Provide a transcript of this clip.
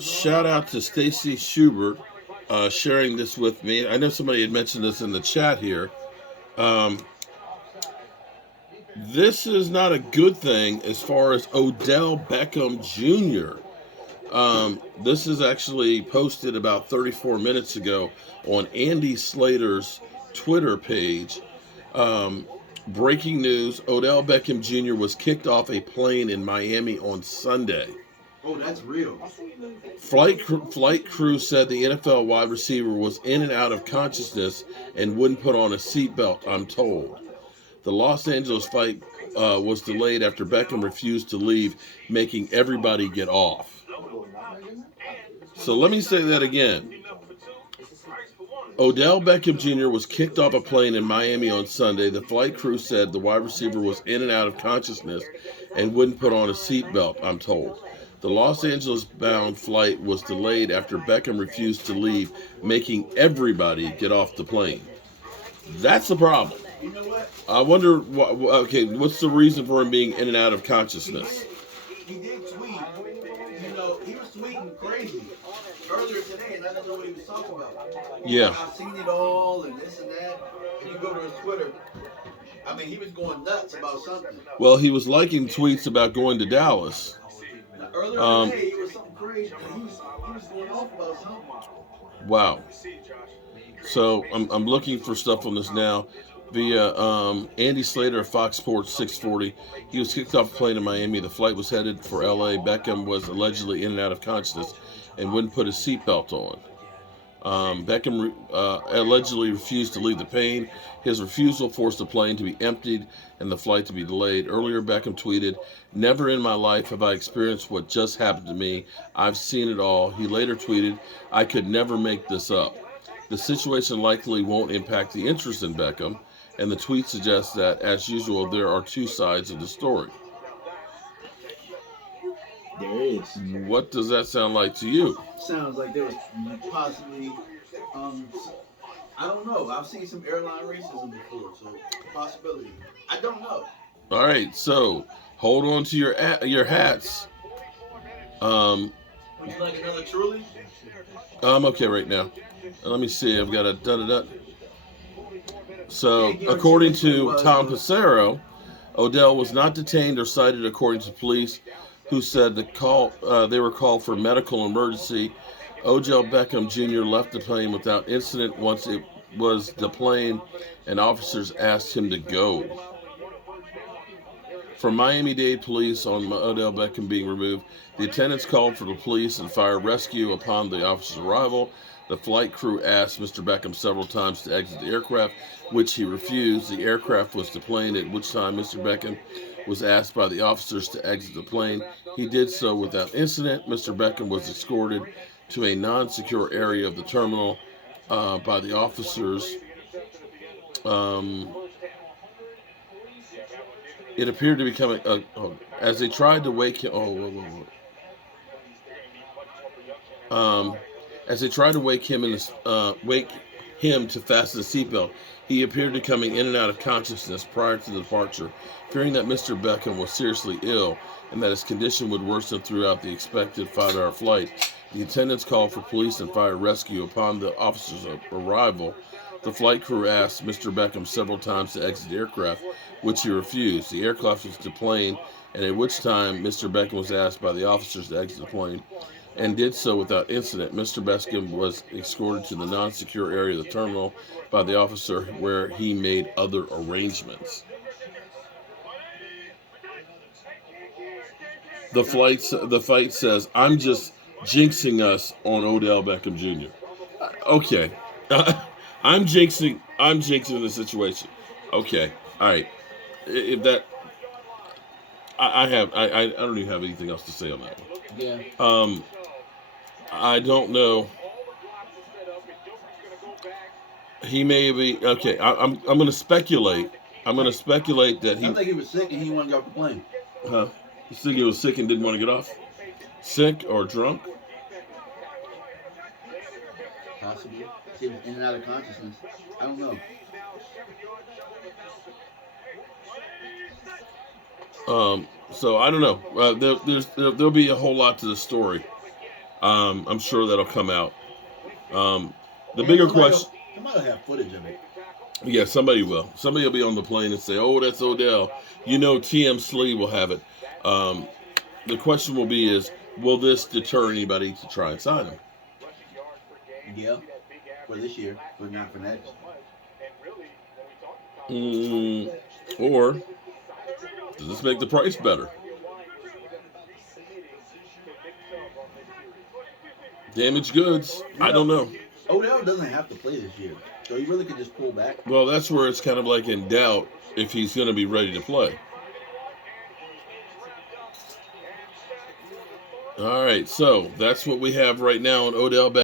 Shout out to Stacy Schubert sharing this with me. I know somebody had mentioned this in the chat here. Um, this is not a good thing as far as Odell Beckham Jr. This is actually posted about 34 minutes ago on Andy Slater's Twitter page. Um, Breaking news: Odell Beckham Jr. was kicked off a plane in Miami on Sunday. Oh, that's real. Flight crew said the NFL wide receiver was in and out of consciousness and wouldn't put on a seatbelt, I'm told. The Los Angeles flight was delayed after Beckham refused to leave, making everybody get off. So let me say that again. Odell Beckham Jr. was kicked off a plane in Miami on Sunday. The flight crew said the wide receiver was in and out of consciousness and wouldn't put on a seatbelt, I'm told. The Los Angeles bound flight was delayed after Beckham refused to leave, making everybody get off the plane. That's the problem. You know what? I wonder, what's the reason for him being in and out of consciousness? He did tweet. You know, he was tweeting crazy earlier today, and I didn't know what he was talking about. Yeah. I've seen it all, and this and that. If you go to his Twitter, I mean, he was going nuts about something. Well, he was liking tweets about going to Dallas. Now, earlier today, it was something crazy. He was going off about something. Wow. So I'm looking for stuff on this now via Andy Slater of Fox Sports 640. He was kicked off a plane in Miami. The flight was headed for L.A. Beckham was allegedly in and out of consciousness and wouldn't put his seatbelt on. Beckham allegedly refused to leave the plane. His refusal forced the plane to be emptied and the flight to be delayed. Earlier, Beckham tweeted, "Never in my life have I experienced what just happened to me. I've seen it all." He later tweeted, "I could never make this up." The situation likely won't impact the interest in Beckham, and the tweet suggests that, as usual, there are two sides of the story. There is. What does that sound like to you? Sounds like there was possibly, I don't know. I've seen some airline racism before, so possibility. I don't know. All right, so hold on to your hats. Would you like another truly? I'm okay right now. Let me see. I've got a da-da-da. So, according to Tom Passero, Odell was not detained or cited according to police, who said they were called for medical emergency. Odell Beckham Jr. left the plane without incident once it was deplaned and officers asked him to go. From Miami-Dade police on Odell Beckham being removed, the attendants called for the police and fire rescue upon the officer's arrival. The flight crew asked Mr. Beckham several times to exit the aircraft, which he refused. The aircraft was deplaned, at which time Mr. Beckham was asked by the officers to exit the plane. He did so without incident. Mr. Beckham was escorted to a non-secure area of the terminal by the officers. It appeared to be coming as they tried to wake him. As they tried to wake him to fasten the seatbelt, he appeared to be coming in and out of consciousness prior to the departure. Fearing that Mr. Beckham was seriously ill and that his condition would worsen throughout the expected 5-hour flight, the attendants called for police and fire rescue. Upon the officers' arrival, the flight crew asked Mr. Beckham several times to exit the aircraft, which he refused. The aircraft was deplaned, and at which time Mr. Beckham was asked by the officers to exit the plane, and did so without incident. Mr. Beckham was escorted to the non-secure area of the terminal by the officer, where he made other arrangements. The fight says, "I'm just jinxing us on Odell Beckham Jr." Okay. I'm jinxing the situation. Okay. All right. If that, I don't even have anything else to say on that one. Yeah. I don't know. He may be okay. I'm going to speculate. I'm going to speculate that I think he was sick and he wanted to get off the plane. Huh? You think he was sick and didn't want to get off? Sick or drunk? Possibly. He was in and out of consciousness. I don't know. So I don't know. There'll be a whole lot to the story. I'm sure that'll come out. The And bigger question, somebody will have footage of it. yeah, somebody will. Somebody will be on the plane and say, "Oh, that's Odell." TM Slee will have it. Um, the question will be is, will this deter anybody to try and sign him? Yeah, for this year, but not for next. Mm, or does this make the price better? Damaged goods? You I know, don't know. Odell doesn't have to play this year, so he really could just pull back. Well, that's where it's kind of like in doubt if he's going to be ready to play. All right, so that's what we have right now on Odell Beckham.